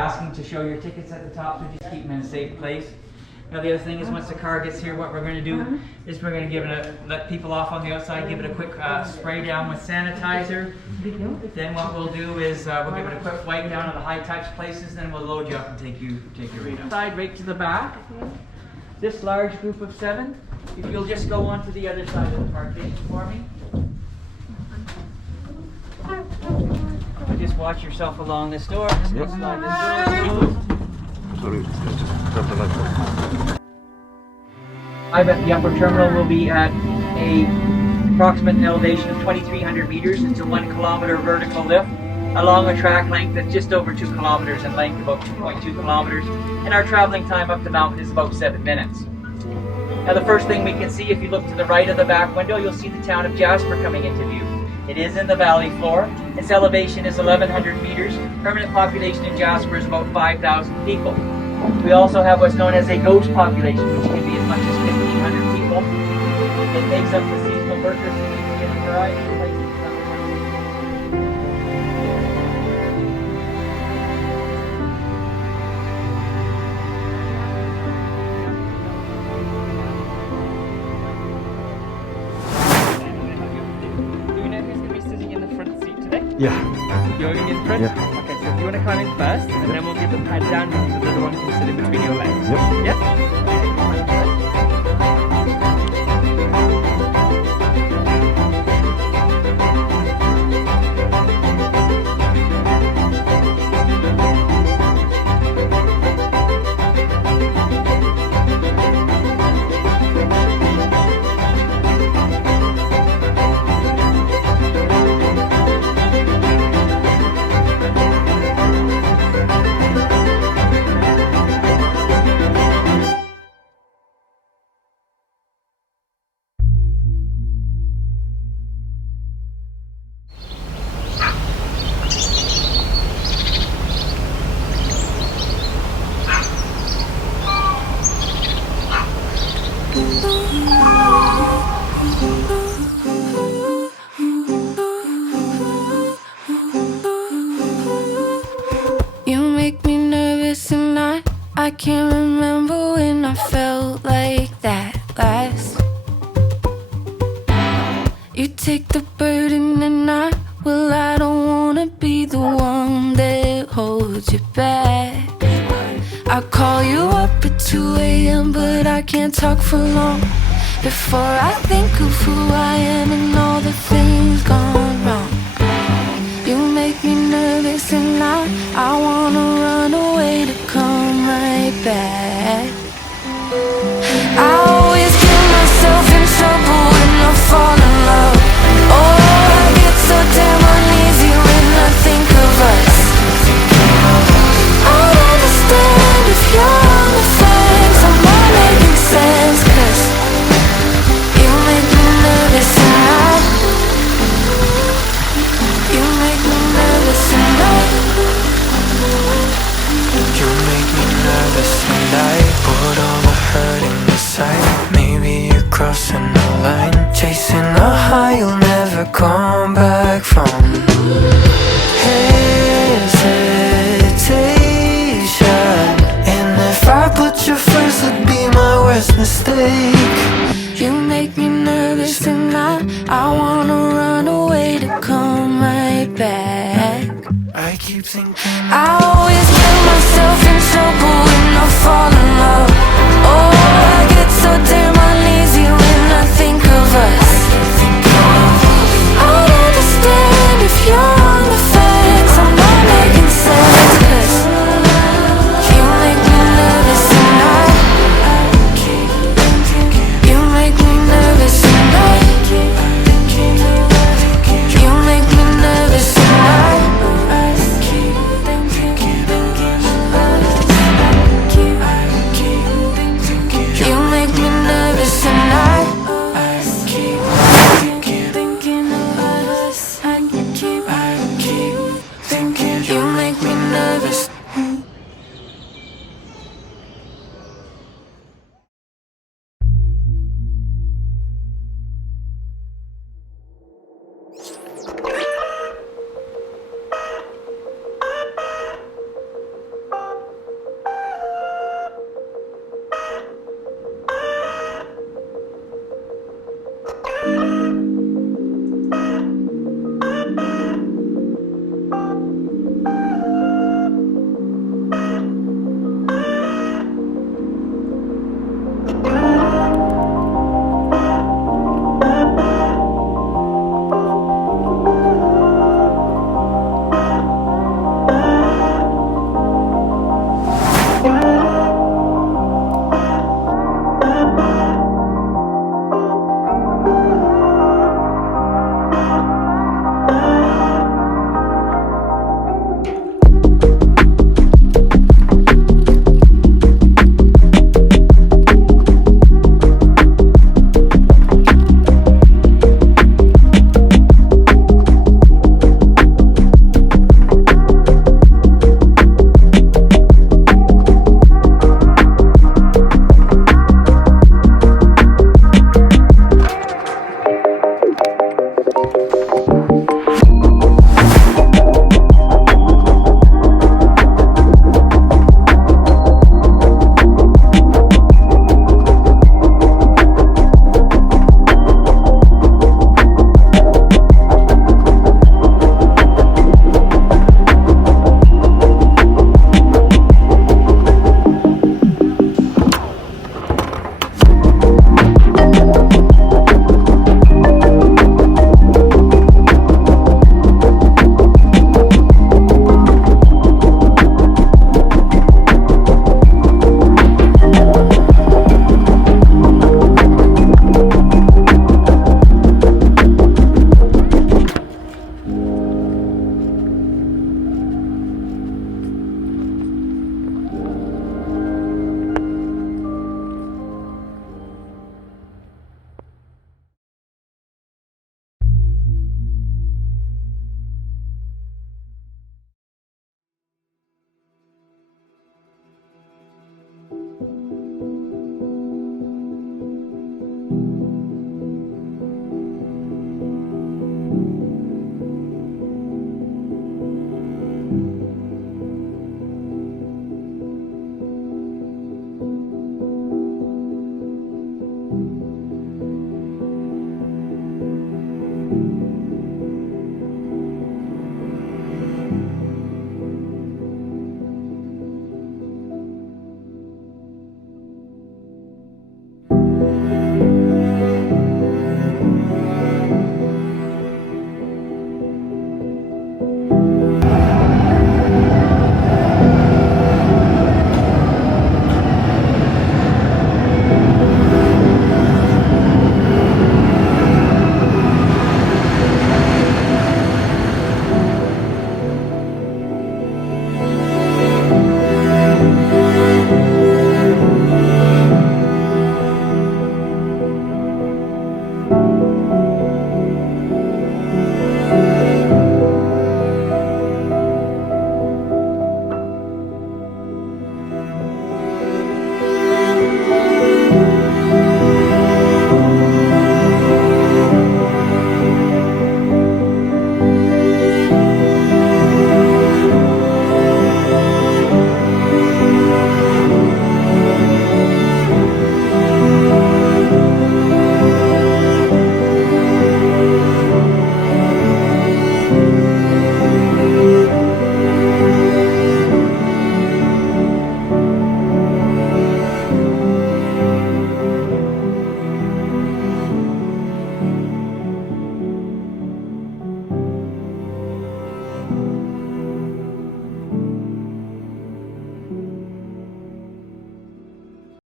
asking to show your tickets at the top, so just keep them in a safe place. Now the other thing is, once the car gets here, what we're going to do is we're going to let people off on the outside, give it a quick spray down with sanitizer. Then what we'll do is we'll give it a quick wipe down on the high touch places, then we'll load you up and take you right to the back. This large group of 7, if you'll just go on to the other side of the parking for me. Just watch yourself along this door. Just go slide this door. Sorry, grab the light. I bet the upper terminal will be at a approximate elevation of 2,300 meters. It's a 1 kilometer vertical lift along a track length that's just over 2 kilometers in length, about 2.2 kilometers. And our traveling time up the mountain is about 7 minutes. Now the first thing we can see, if you look to the right of the back window, you'll see the town of Jasper coming into view. It is in the valley floor. Its elevation is 1,100 meters. Permanent population in Jasper is about 5,000 people. We also have what's known as a ghost population, which can be as much as 1,500 people. It makes up the seasonal workers in a variety of places. Yeah. You're going in front? Yeah. Okay, so if you want to climb in first, and then we'll give the pad down because the other one can sit in between your legs. Yep. Yep? I can't remember when I felt like that last. You take the burden and I don't wanna be the one that holds you back. I call you up at 2 a.m. but I can't talk for long before I think of who I am and all the things gone wrong. You make me nervous and I wanna run away to come right back. I always get myself in trouble when I fall in love. Oh, I get so damn uneasy when I think of us. I don't understand if you're on the fence. I'm not making sense, 'cause you make me nervous and you make me nervous and you make me nervous and I put all the hurt inside. Maybe you're crossing the line, chasing a high you'll never come back from. Hesitation, and if I put you first it'd be my worst mistake. You make me nervous and I wanna run away to come right back. I keep thinking